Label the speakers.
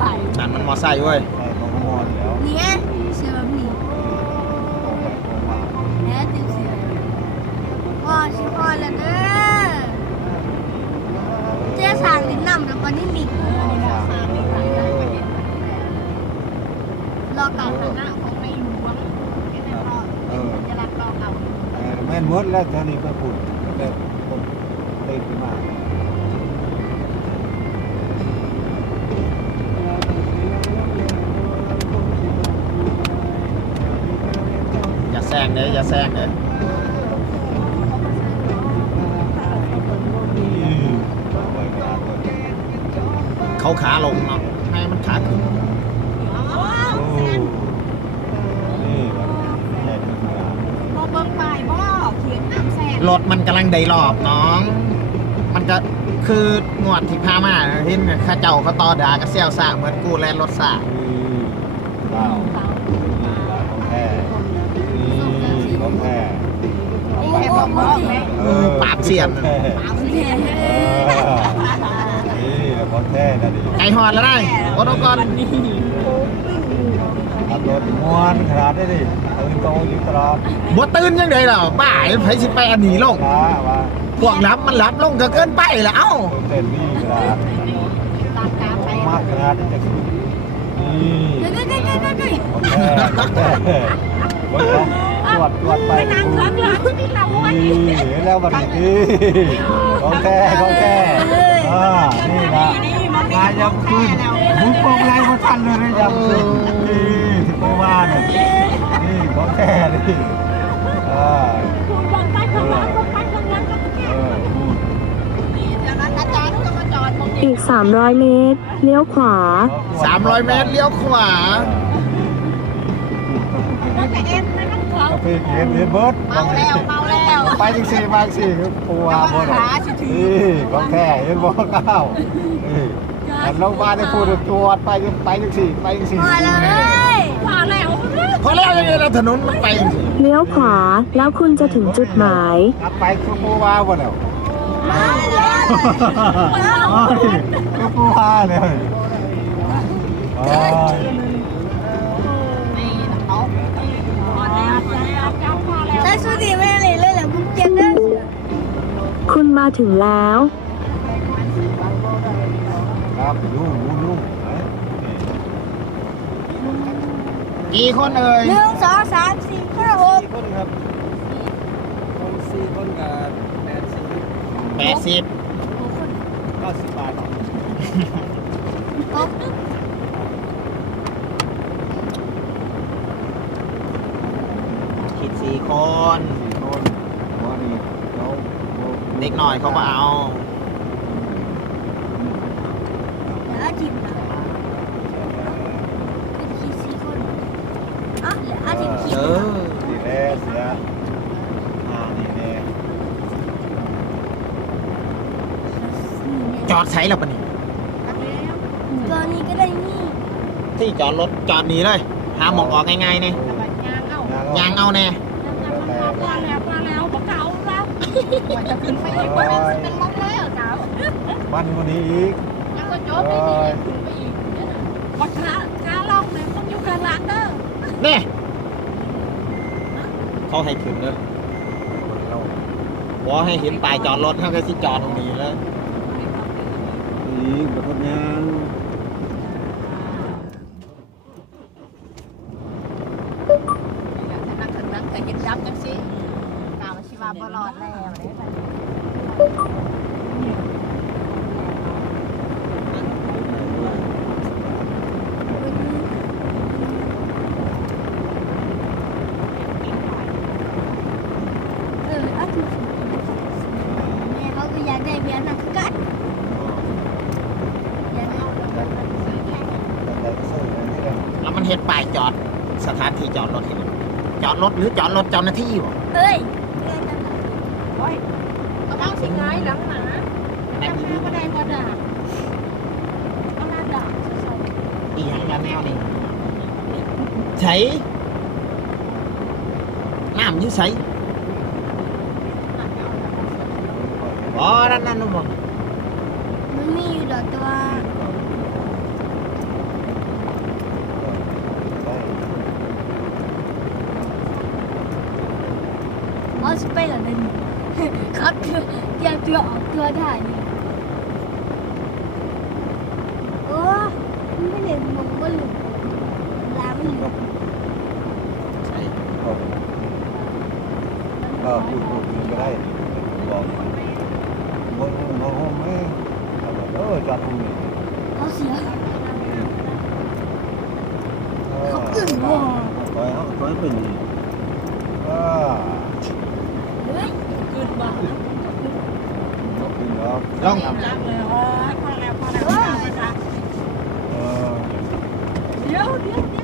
Speaker 1: นั่นมันมอไซค์เว้ย
Speaker 2: ของมอนแล้ว
Speaker 3: เนี่ยเสือแบบนี้เนี่ยติวเสือพ่อชื่อพ่อแล้วเด้อเจ้าสางลิ้นนำแล้วก็นี่มิกรอเก่าทางหน้าของไม่หลวงจะรับรอเก่า
Speaker 2: แม่นมดแล้วตอนนี้ก็ฝุ่นแล้วคนเต็มมาก
Speaker 1: อย่าแซงเลยอย่าแซงเลยเขาขาลงเนาะให้มันขาขึ้นรถมันกำลังได้รอบน้องมันก็คืองวดที่พามาเห็นข้าเจ้าเขาต่อด่าก็เซี่ยวซ่าเหมือนกูแลนรถซ่าปราบเสียนไก่หอดแล้วได้โอ้ตก่อน
Speaker 2: ขับรถม้วนขนาดได้ดิตื่นโตอยู่ตลอด
Speaker 1: บ่ตื่นยังไงล่ะป้าไผสิไปอันนี้ลงพวกรับมันรับลงก็เกินไปแล้วเอ้า
Speaker 2: เต้นนี่ขนาดมากขนาดนี้จะตรวจไปนั่งข้างหลังที่เราวันนี้แล้ววันนี้ของแท้นี่นะมายังขึ้นมุ้งโป่งไรมาทันเลยนะยังขึ้นนี่ถึงไม่ว่าเนี่ยนี่ของแท้นี่
Speaker 3: บอกไปข้างหลังบอกไปข้างหลังก็จากนั้นอาจารย์ก็มาจอด
Speaker 4: อีก300 เมตรเลี้ยวขวา
Speaker 1: 300 เมตรเลี้ยวขวา
Speaker 2: เอ็นเบิร์ด
Speaker 3: เมาแล้ว
Speaker 2: ไปจังสี่คือปัวบนนี่ของแท้เอ็นบอกข้าวแต่ลงมาได้พูดตัวไปจังสี่
Speaker 3: พอแล้ว
Speaker 1: ยังไงเราถนนมันไป
Speaker 4: เลี้ยวขวาแล้วคุณจะถึงจุดหมาย
Speaker 2: ไปคือปัวบนแล้วคือปัวเนี่ย
Speaker 3: ใช้สุดีไม่เลยเลยแหละคุณเจ็บด้วย
Speaker 4: คุณมาถึงแล้ว
Speaker 2: ครับลูก
Speaker 1: กี่คนเอ่ย
Speaker 3: 1 2 3 4 5 6
Speaker 2: คนครับ4 คนกับ
Speaker 1: 80
Speaker 2: 90 บาท
Speaker 1: คิด4 คนเด็กหน่อยเขาก็เอา
Speaker 3: แล้วทีมเราขี่4 คนแล้วทีมขี่
Speaker 2: นี่แหละเสียนี่แหละ
Speaker 1: จอดใช้แล้วปะนี่
Speaker 3: ตอนนี้ก็ได้นี่
Speaker 1: ที่จอดรถจอดหนีเลยหาหมอกออกง่ายๆเนี่ยยางเอาแน่
Speaker 3: แล้วบอกเขาแล้วจะขึ้นไปอีกว่าเป็นล้มแล้วเจ้า
Speaker 2: มันวันนี้อีก
Speaker 3: ยังก็จบไม่ดีขึ้นไปอีกบอกขาลองเลยต้องอยู่ข้างหลังเด้อ
Speaker 1: เนี่ยเขาให้ขึ้นเลยว่าให้เห็นป้ายจอดรถเขาก็สิจอดตรงนี้เลย
Speaker 2: อีกแบบงาน
Speaker 3: นั่งเคยเห็นจับจังสิกาวชิวาบอลอดแล้วเขาก็อยากได้เบียร์นักกัด
Speaker 1: แล้วมันเห็นป้ายจอดสถานที่จอดรถที่จอดรถหรือจอดรถเจ้าหน้าที่บ่
Speaker 3: เฮ้ยก็ต้องสิง่ายหลังหมาแต่ไม่ได้มาด่าก็น่าด่า
Speaker 1: อีหยังกันแนวนี้ใช้น้ำยื้อใช้นั่นบ่
Speaker 3: มันมีอยู่ดอกตัวสเปรย์อะไรนี่เขาเตรียมตัวออกตัวได้นี่โอ้ไม่เห็นมองก็หลุดลาไม่หลุด
Speaker 1: ใช่
Speaker 2: ก็พูดก็ได้บอกบอกไม่จัดตรงนี้
Speaker 3: เขาเสีย
Speaker 2: เขาขึ้นว่ะเขาเป็น
Speaker 3: เฮ้ยขึ้นบ้า
Speaker 2: ขึ้นแล้ว
Speaker 1: ลอง
Speaker 3: รักเลยพอแล้วเดี๋ยว